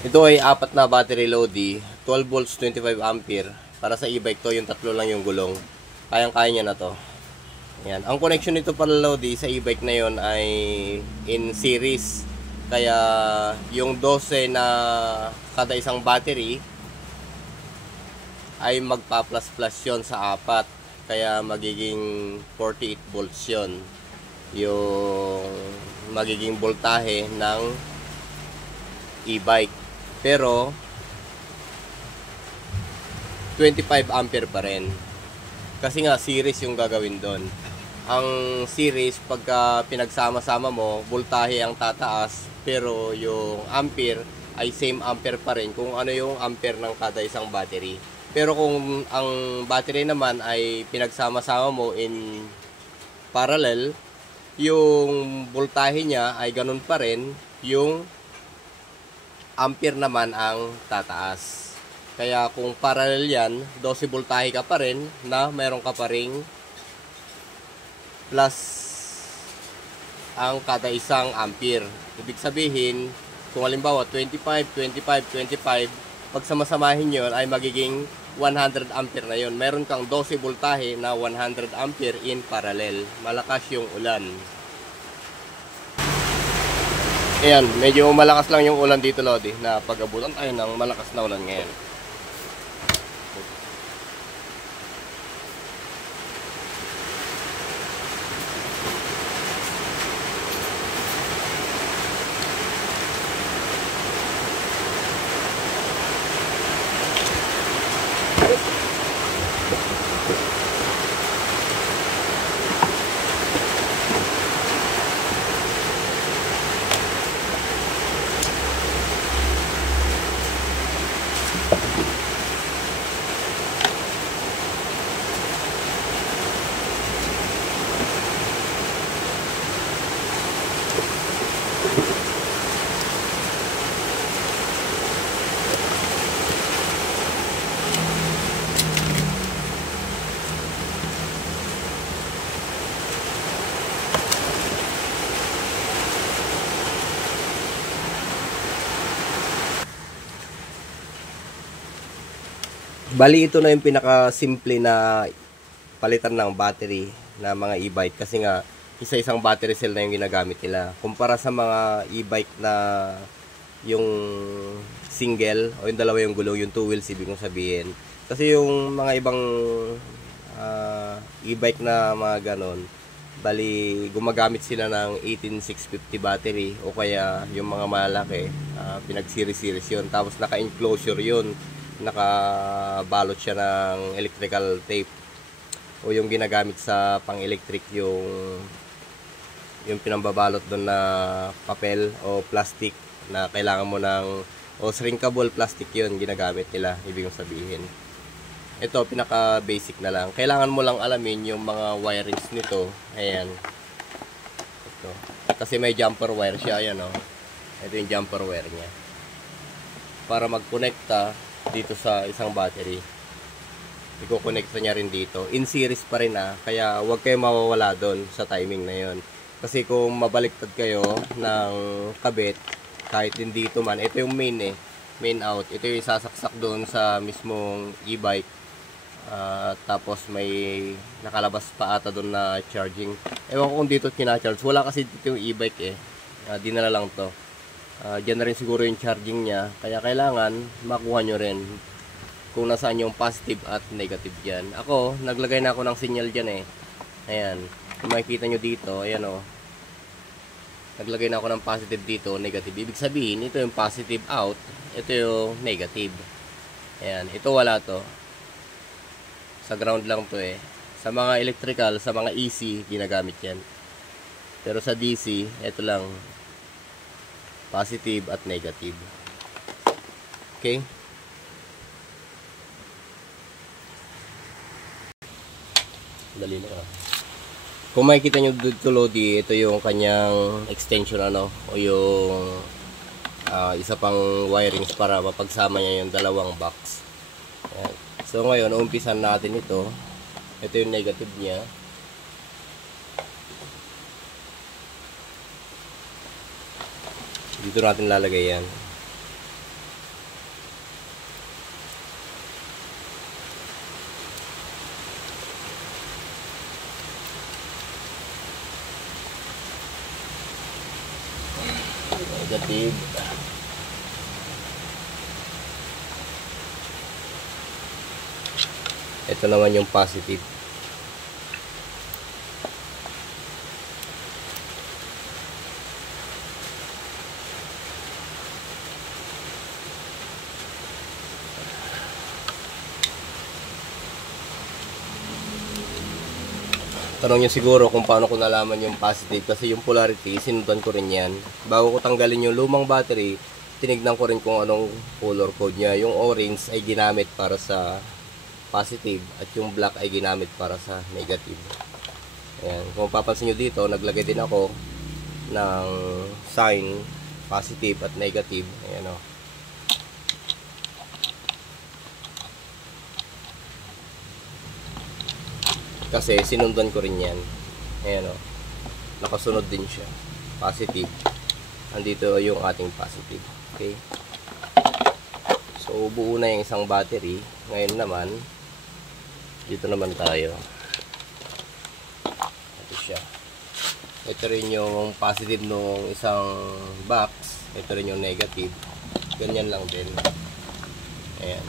Ito ay apat na battery Lodi, 12 volts 25 ampere. Para sa e-bike to, yung tatlo lang yung gulong. Kayang-kaya niya na to. Yan. Ang connection nito pala Lodi sa e-bike na yon ay in series. Kaya yung 12 na kada isang battery ay magpa-plus-plus yon sa apat. Kaya magiging 48 volts yon. Yung magiging voltahe ng e-bike. Pero 25 ampere pa rin. Kasi nga series yung gagawin doon. Ang series pagka pinagsama-sama mo, voltahe ang tataas, pero yung ampere ay same ampere pa rin kung ano yung ampere ng kada isang battery. Pero kung ang battery naman ay pinagsama-sama mo in parallel, yung voltahe niya ay ganun pa rin, yung ampere naman ang tataas. Kaya kung parallel yan, 12 voltahe ka pa rin na meron ka pa ring plus ang kada isang ampere. Ibig sabihin, kung halimbawa 25, 25, 25, pag samasamahin yun ay magiging 100 ampere na yun. Meron kang 12 voltahe na 100 ampere in parallel. Malakas yung ulan. Ayan, medyo malakas lang yung ulan dito Lodi, na pag-abutan tayo ng malakas na ulan ngayon. Bali ito na yung pinaka-simple na palitan ng battery na mga e-bike kasi nga isa-isang battery cell na yung ginagamit nila. Kumpara sa mga e-bike na yung single o yung dalawa yung gulong, yung two wheels ibig kong sabihin. Kasi yung mga ibang e-bike na mga ganon, bali gumagamit sila ng 18650 battery o kaya yung mga malaki, pinag-series yun. Tapos naka-enclosure yun, nakabalot siya ng electrical tape o yung ginagamit sa pang-electric yung pinambabalot doon na papel o plastic na kailangan mo ng o shrinkable plastic yun ginagamit nila, ibig kong sabihin. Ito pinaka basic na lang, kailangan mo lang alamin yung mga wirings nito. Ayan ito, kasi may jumper wire siya. Ayan o, ito yung jumper wire nya para mag-connecta dito sa isang battery. Iko-connecta niya rin dito. In series pa rin kaya huwag kayo mawawala doon sa timing na yon. Kasi kung mabaliktad kayo ng kabit, kahit din dito man, ito yung main main out. Ito yung sasaksak doon sa mismong e-bike. Tapos may nakalabas pa ata doon na charging. Ewan ko kung dito kina-charge. Wala kasi dito yung e-bike dinala lang to. Diyan na rin siguro yung charging niya. Kaya kailangan makuha nyo rin kung nasaan yung positive at negative dyan. Ako, naglagay na ako ng sinyal dyan Ayan. Kung makikita nyo dito, ayan naglagay na ako ng positive dito, negative. Ibig sabihin, ito yung positive out, ito yung negative. Ayan. Ito wala to. Sa ground lang to Sa mga electrical, sa mga AC, ginagamit yan. Pero sa DC, ito lang. Positive at negative. Okay? Dali na Kung makikita nyo dito Lodi, ito yung kanyang extension o yung isa pang wirings para mapagsama niya yung dalawang box. Ayan. So ngayon, umpisan natin ito. Ito yung negative niya. Dito natin lalagay yan. negative. Ito naman yung positive. Tanong nyo siguro kung paano ko nalaman yung positive, kasi yung polarity, sinundan ko rin yan. Bago ko tanggalin yung lumang battery, tinignan ko rin kung anong color code niya. Yung orange ay ginamit para sa positive at yung black ay ginamit para sa negative. Ayan. Kung papansin nyo dito, naglagay din ako ng sign positive at negative. Ayan o. Kasi sinundan ko rin yan. Ayan o. Nakasunod din siya. Positive. Andito yung ating positive. Okay. So, buo na yung isang battery. Ngayon naman, dito naman tayo. Ito siya. Ito rin yung positive nung isang box. Ito rin yung negative. Ganyan lang din. Ayan.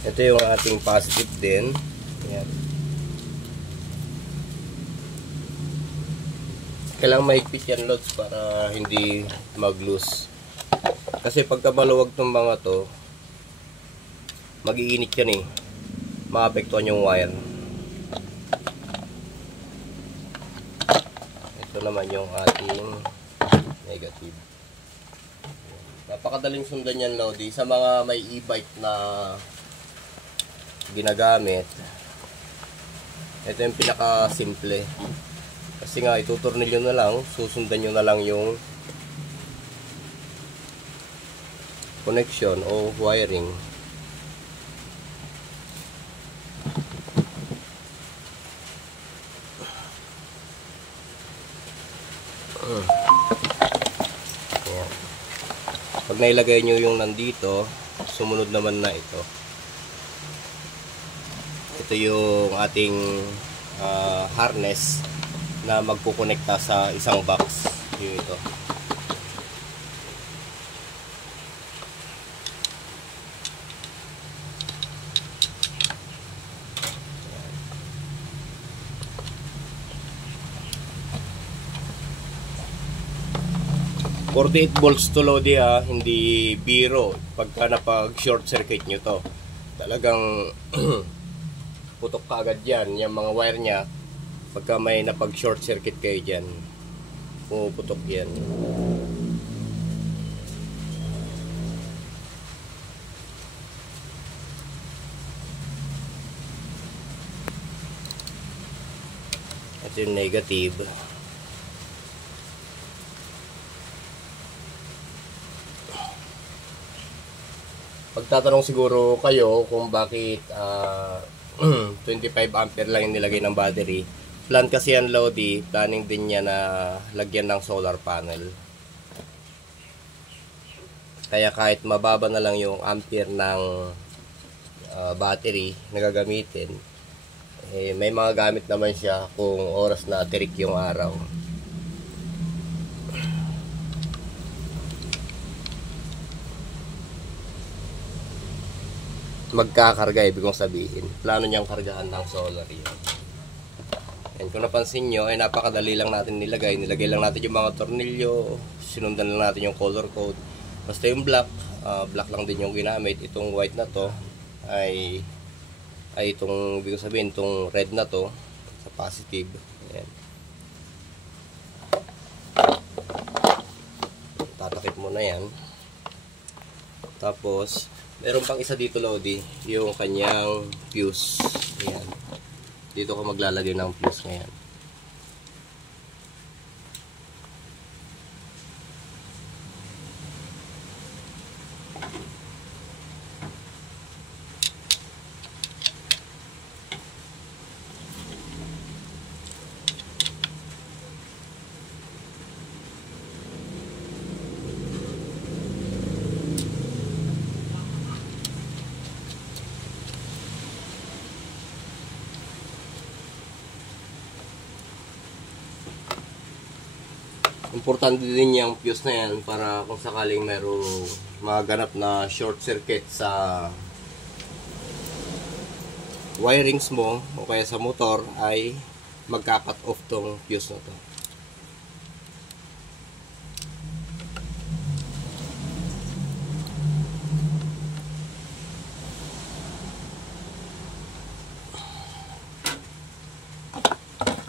Ito yung ating positive din. Ayan. Kailangan mahigpit yan, loads, para hindi mag-loose. Kasi pagka maluwag tong mga to, mag-iinit yan eh. Maapektuhan yung wire. Ito naman yung ating negative. Napakadaling sundan yan, Lodi. Sa mga may e-bike na ginagamit, ito yung pinaka simple, kasi nga ituturnilyo na lang, susundan nyo na lang yung connection o wiring. Ayan. Pag nailagay nyo yung nandito, sumunod naman na ito. Ito yung ating harness na magkukonekta sa isang box. Yung ito. .48 volts to, Lodi, hindi biro. Pagka napag short circuit nyo to, talagang putok ka agad yan, yung mga wire nya. Pagka may napag short circuit kayo dyan, puputok yan. Ito yung negative. Pagtatanong siguro kayo kung bakit 25 ampere lang yung nilagay ng battery. Plan kasi yan, Lodi. Planning din niya na lagyan ng solar panel. Kaya kahit mababa na lang yung ampere ng battery na gagamitin, may mga gamit naman siya kung oras na tirik yung araw. Magkakarga, ibig kong sabihin. Plano niyang kargahan ng solar yun. And kung napansin nyo, ay napakadali lang natin nilagay. Nilagay lang natin yung mga tornilyo, sinundan lang natin yung color code. Basta yung black, black lang din yung ginamit. Itong white na to, ay itong, ibig kong sabihin, itong red na to, sa positive. Ayan. Tatakip mo na yan. Tapos, meron pang isa dito, Lodi, yung kanyang fuse. Ayan. Dito ko maglalagay ng fuse ngayon. Importante din yung fuse na yan para kung sakaling mayroong maganap na short circuit sa wirings mo o kaya sa motor ay magka-cut off tong fuse na to.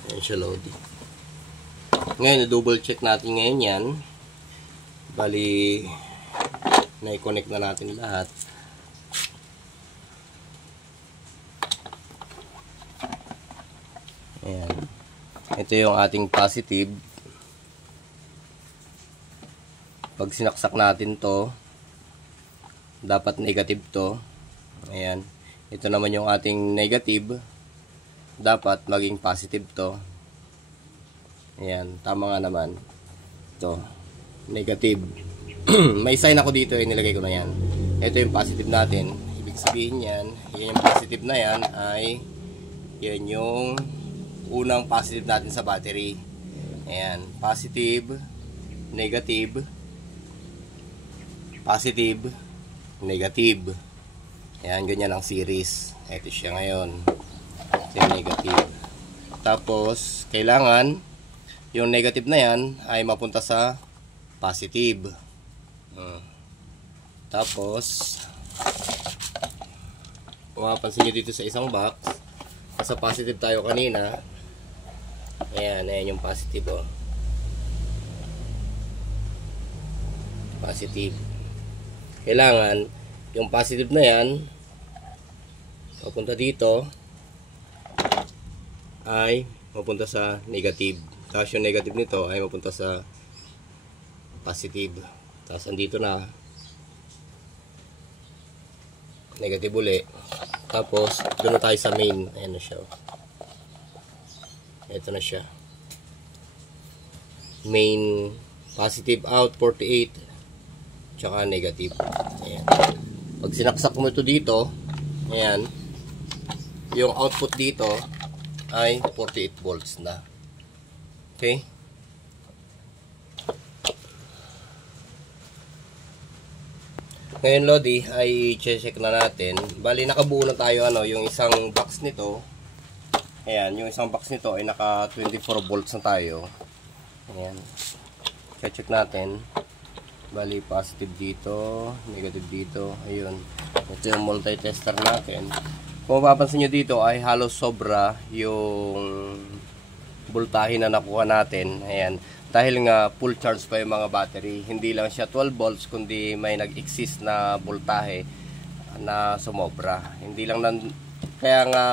Ayan siya, Lodi. Ngayon, double check natin ngayon yan. Bali, na-connect na natin lahat. Ayan. Ito yung ating positive. Pag sinaksak natin to, dapat negative to. Ayan. Ito naman yung ating negative. Dapat maging positive to. Ayan, tama nga naman. Ito, negative. May sign ako dito, nilagay ko na yan. Ito yung positive natin. Ibig sabihin yan, yan yung positive na yan ay yan yung unang positive natin sa battery. Ayan, positive, negative, positive, negative. Ayan, ganyan ang series. Ito siya ngayon. Ito yung negative. Tapos, kailangan yung negative na yan ay mapunta sa positive. Tapos, kung mapapansin nyo dito sa isang box, sa positive tayo kanina. Ayan, ayan yung positive. Oh. Positive. Kailangan, yung positive na yan, papunta dito, ay mapunta sa negative. Tapos yung negative nito ay mapunta sa positive. Tapos andito na negative uli. Tapos doon na tayo sa main. Ayan na siya. Ito na siya. Main positive out 48 tsaka negative. Ayan. Pag sinaksak mo ito dito, ayan, yung output dito ay 48 volts na. Okay? Ngayon, Lodi, ay check na natin. Bali, nakabuo na tayo yung isang box nito. Ayan, yung isang box nito ay naka 24 volts na tayo. Ayan. Check natin. Bali, positive dito, negative dito. Ayun. Ito yung multi-tester natin. Kung mapapansin nyo dito ay halos sobra yung voltahe na nakuha natin. Ayan. Dahil nga full charge pa yung mga battery. Hindi lang siya 12 volts kundi may nag-exist na voltahe na sumobra. Hindi lang kaya nga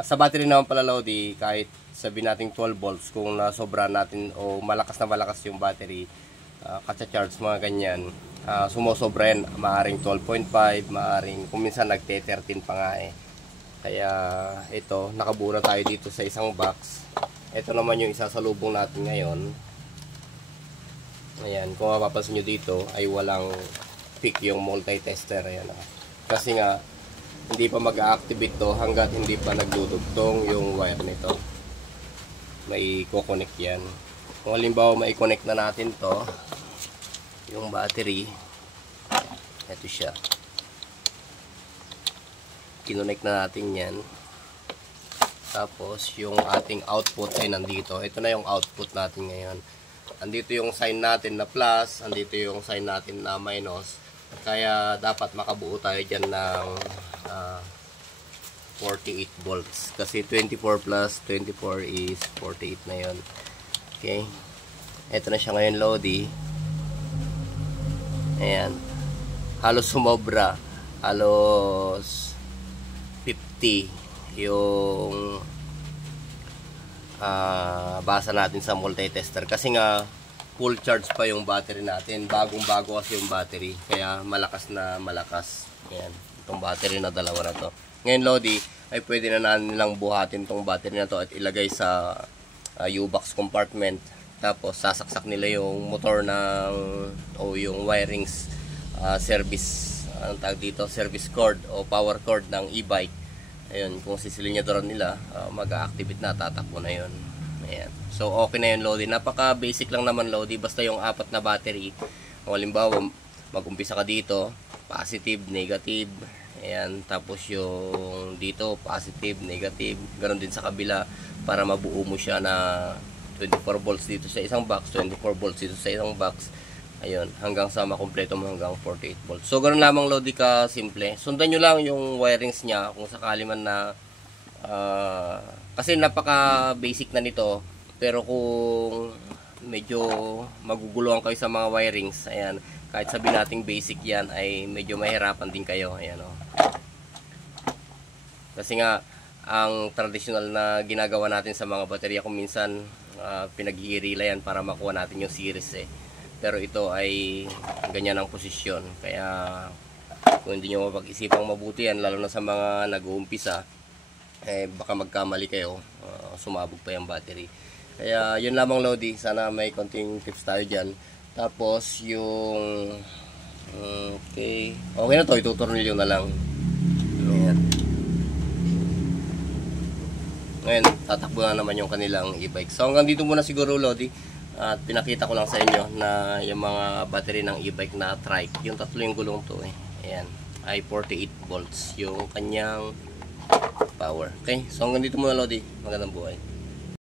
sa battery naman pala, Lodi, kahit sabihin natin 12 volts kung nasobra natin o malakas na malakas yung battery, katsa-charge mga ganyan, sumosobra yan. Maaring 12.5, maaring kung minsan nagte-13 pa nga eh. Kaya ito, nakabuo na tayo dito sa isang box. Ito naman yung isasalubong natin ngayon. Ayan, kung mapapansin nyo dito ay walang peak yung multi-tester. Ayan, kasi nga hindi pa mag-activate to hanggat hindi pa nagdudugtong yung wire nito. May i-connect yan. Kung halimbawa mai-connect na natin to, yung battery, ito siya. Kinonnect na natin yan. Tapos yung ating output ay nandito. Ito na yung output natin ngayon. Andito yung sign natin na plus, andito yung sign natin na minus. Kaya dapat makabuo tayo dyan ng 48 volts. Kasi 24 plus 24 is 48 na yun. Okay. Ito na siya ngayon, Lodi. Ayan. Halos sumobra. Halos 50 yung basa natin sa multi-tester. Kasi nga full charge pa yung battery natin. Bagong-bago kasi yung battery. Kaya malakas na malakas. Ayan. Itong battery na dalawa na to. Ngayon, Lodi, ay pwede na nilang buhatin tong battery na to at ilagay sa U-box compartment. Tapos sasaksak nila yung motor ng o yung wirings service, anong tawag dito, service cord o power cord ng e-bike. Ayun, kung sisilindador nila, mag-activate na, tatakbo na yun. Ayan. So, okay na yun, Lodi. Napaka basic lang naman, Lodi. Basta yung apat na battery. Kung halimbawa, mag-umpisa ka dito, positive, negative. Ayan. Tapos yung dito, positive, negative. Ganon din sa kabila para mabuo mo siya na 24 volts dito sa isang box, 24 volts dito sa isang box. Ayun, hanggang sa makumpleto mo hanggang 48 volts. So, ganoon lamang, Lodi, ka simple. Sundan nyo lang yung wirings niya kung sakali man na kasi napaka basic na nito. Pero kung medyo maguguluhan kayo sa mga wirings, ayan, kahit sabihin nating basic yan, ay medyo mahirapan din kayo. Ayan, oh. Kasi nga, ang traditional na ginagawa natin sa mga baterya kung minsan pinag-i-relay yan para makuha natin yung series eh. Pero ito ay ganyan ang posisyon. Kaya kung hindi nyo mapag-isipang mabuti yan, lalo na sa mga nag-uumpisa, eh baka magkamali kayo, sumabog pa yung battery. Kaya yun lamang, Lodi. Sana may konting tips tayo dyan. Tapos yung okay na to, itutornilyo na lang. Ayan. Ngayon, tatakbo na naman yung kanilang e-bike. So hanggang dito muna siguro, Lodi. At pinakita ko lang sa inyo na yung mga battery ng e-bike na trike, yung tatlo yung gulong to eh. Ayan, ay 48 volts yung kanyang power. Okay, so hanggang dito muna, Lodi. Magandang buhay.